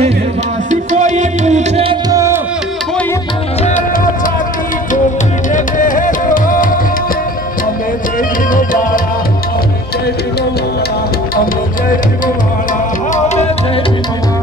वासी कोई पूछे तो छाती ठोकीने कहो हमें जय भीम वाला हमें जय भीम वाला हमें जय भीम वाला हमें जय भीम वाला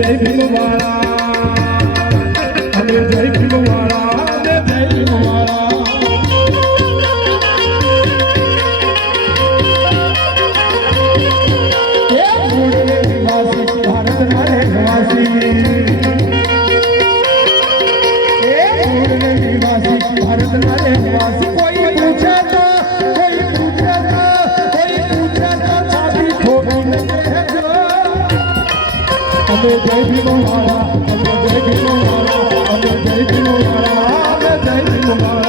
जय भीम वाला हमें जय भीम वाला हमें जय भीम वाला ये पूर्ण निवासी भारत मारे निवासी ये पूर्ण निवासी भारत मारे निवासी कोई पूछे तो छाती ठोकीने कहो हमें जय भीम वाला हमें जय भीम वाला हमें जय भीम वाला हमें जय भीम वाला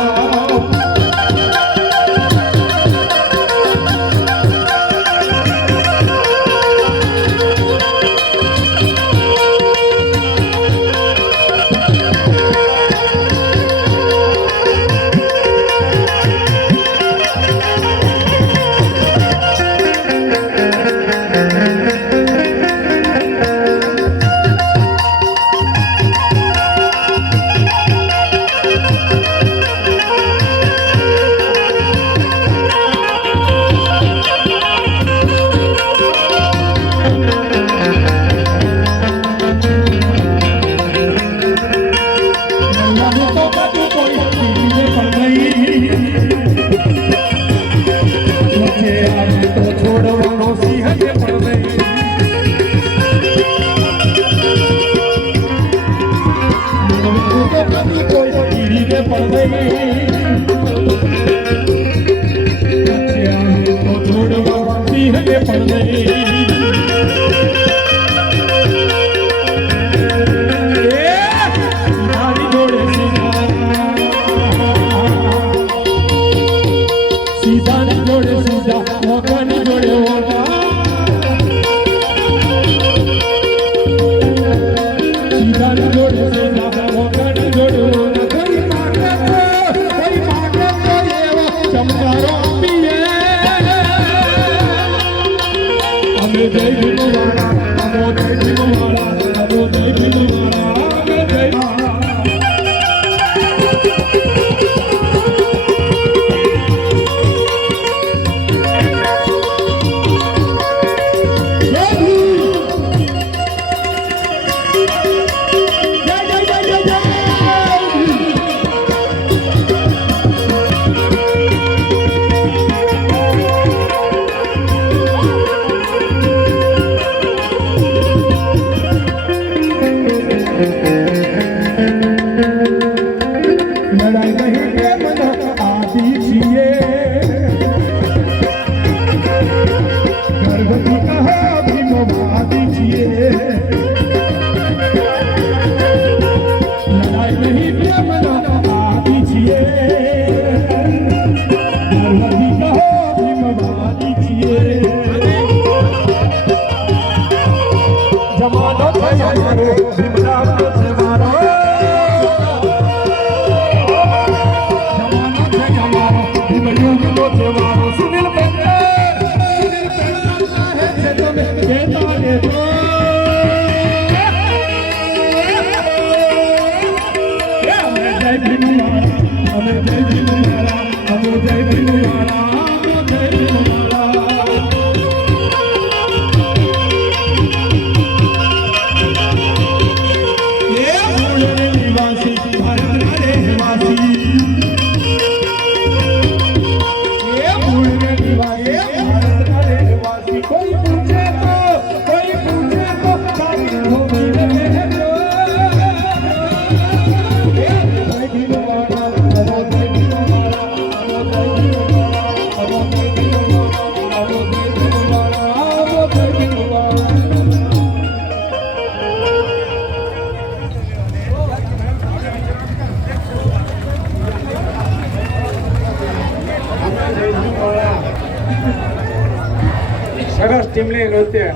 ચીમલી નૃત્ય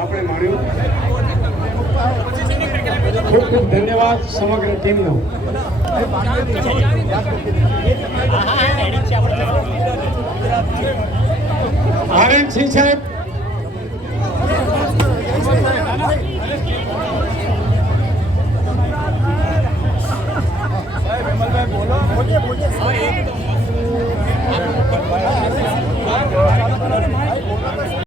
આપણે માણ્યું. ખૂબ ખૂબ ધન્યવાદ સમગ્ર ટીમનો. આનંદ સિંહ સાહેબ બોલો